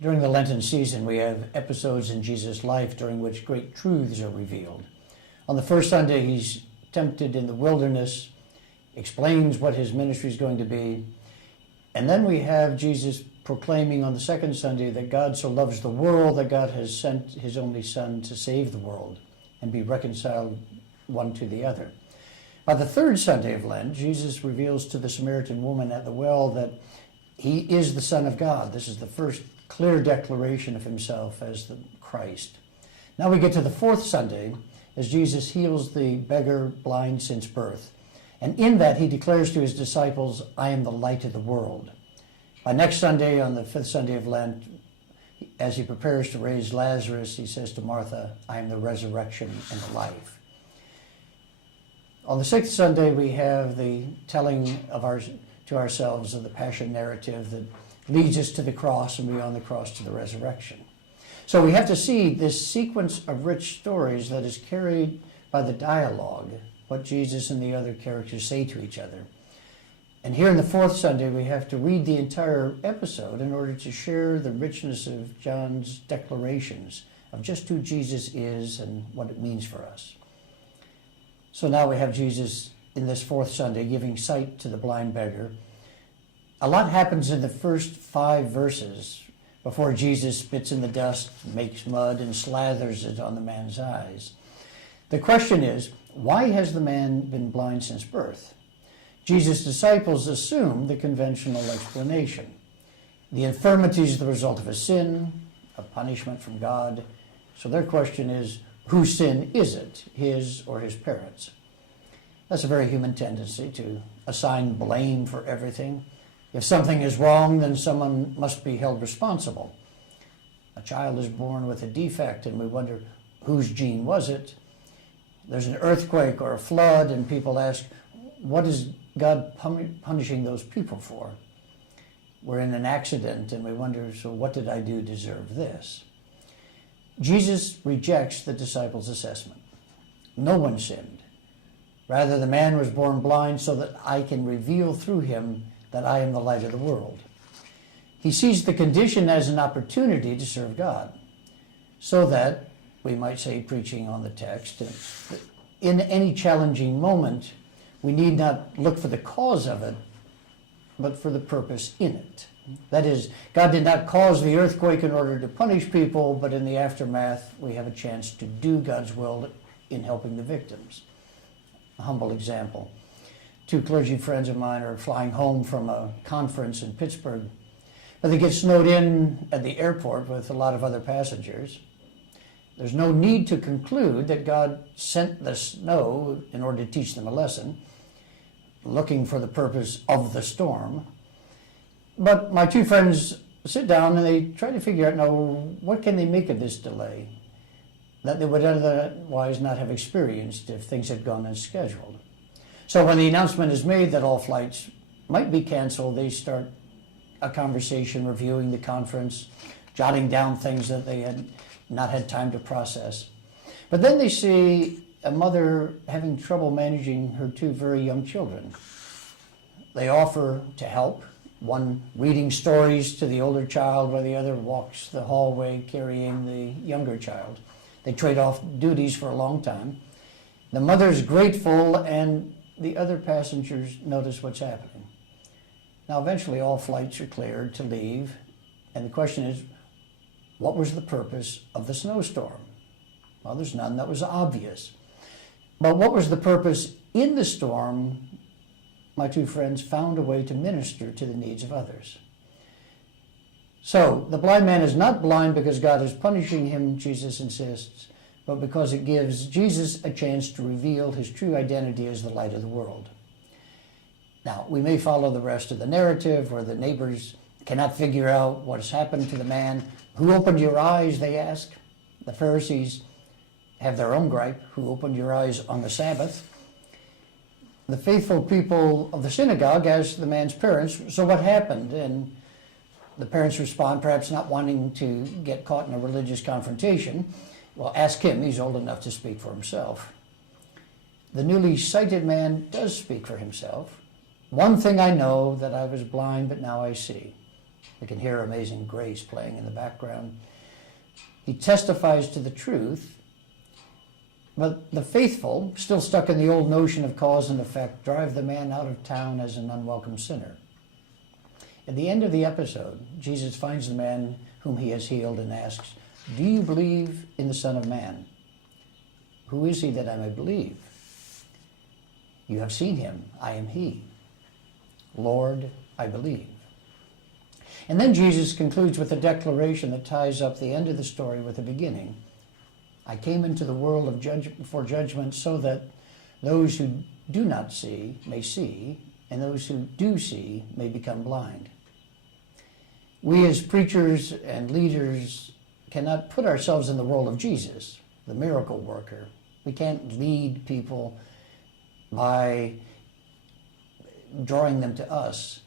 During the Lenten season, we have episodes in Jesus' life during which great truths are revealed. On the first Sunday, he's tempted in the wilderness, explains what his ministry is going to be. And then we have Jesus proclaiming on the second Sunday that God so loves the world that God has sent his only Son to save the world and be reconciled one to the other. By the third Sunday of Lent, Jesus reveals to the Samaritan woman at the well that he is the Son of God. This is the first clear declaration of himself as the Christ. Now we get to the fourth Sunday as Jesus heals the beggar blind since birth. And in that he declares to his disciples, I am the light of the world. By next Sunday, on the fifth Sunday of Lent, as he prepares to raise Lazarus, he says to Martha, I am the resurrection and the life. On the sixth Sunday, we have the telling to ourselves of the Passion narrative that leads us to the cross and beyond the cross to the resurrection. So we have to see this sequence of rich stories that is carried by the dialogue, what Jesus and the other characters say to each other. And here in the fourth Sunday, we have to read the entire episode in order to share the richness of John's declarations of just who Jesus is and what it means for us. So now we have Jesus in this fourth Sunday giving sight to the blind beggar. A lot happens in the first 5 verses before Jesus spits in the dust, makes mud, and slathers it on the man's eyes. The question is, why has the man been blind since birth? Jesus' disciples assume the conventional explanation. The infirmity is the result of a sin, a punishment from God. So their question is, whose sin is it, his or his parents'? That's a very human tendency to assign blame for everything. If something is wrong, then someone must be held responsible. A child is born with a defect, and we wonder, whose gene was it? There's an earthquake or a flood, and people ask, what is God punishing those people for? We're in an accident, and we wonder, so what did I do to deserve this? Jesus rejects the disciples' assessment. No one sinned. Rather, the man was born blind so that I can reveal through him that I am the light of the world. He sees the condition as an opportunity to serve God, so that, we might say, preaching on the text, in any challenging moment, we need not look for the cause of it, but for the purpose in it. That is, God did not cause the earthquake in order to punish people, but in the aftermath, we have a chance to do God's will in helping the victims. A humble example. 2 clergy friends of mine are flying home from a conference in Pittsburgh, but they get snowed in at the airport with a lot of other passengers. There's no need to conclude that God sent the snow in order to teach them a lesson, looking for the purpose of the storm. But my 2 friends sit down and they try to figure out, now, what can they make of this delay that they would otherwise not have experienced if things had gone as scheduled. So when the announcement is made that all flights might be canceled, they start a conversation, reviewing the conference, jotting down things that they had not had time to process. But then they see a mother having trouble managing her 2 very young children. They offer to help, one reading stories to the older child while the other walks the hallway carrying the younger child. They trade off duties for a long time. The mother's grateful, and the other passengers notice what's happening. Now, eventually, all flights are cleared to leave, and the question is, what was the purpose of the snowstorm? Well, there's none that was obvious. But what was the purpose in the storm? My 2 friends found a way to minister to the needs of others. So, the blind man is not blind because God is punishing him, Jesus insists, but because it gives Jesus a chance to reveal his true identity as the light of the world. Now, we may follow the rest of the narrative where the neighbors cannot figure out what has happened to the man. Who opened your eyes, they ask. The Pharisees have their own gripe. Who opened your eyes on the Sabbath? The faithful people of the synagogue ask the man's parents, so what happened? And the parents respond, perhaps not wanting to get caught in a religious confrontation. Well, ask him. He's old enough to speak for himself. The newly sighted man does speak for himself. One thing I know, that I was blind, but now I see. We can hear Amazing Grace playing in the background. He testifies to the truth, but the faithful, still stuck in the old notion of cause and effect, drive the man out of town as an unwelcome sinner. At the end of the episode, Jesus finds the man whom he has healed and asks, "Do you believe in the Son of Man? Who is he that I may believe? You have seen him. I am he. Lord, I believe." And then Jesus concludes with a declaration that ties up the end of the story with the beginning. "I came into the world for judgment so that those who do not see may see, and those who do see may become blind." We as preachers and leaders cannot put ourselves in the role of Jesus, the miracle worker. We can't lead people by drawing them to us,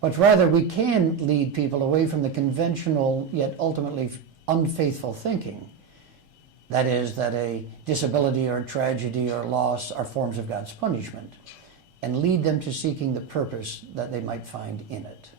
but rather we can lead people away from the conventional yet ultimately unfaithful thinking. That is, that a disability or a tragedy or loss are forms of God's punishment, and lead them to seeking the purpose that they might find in it.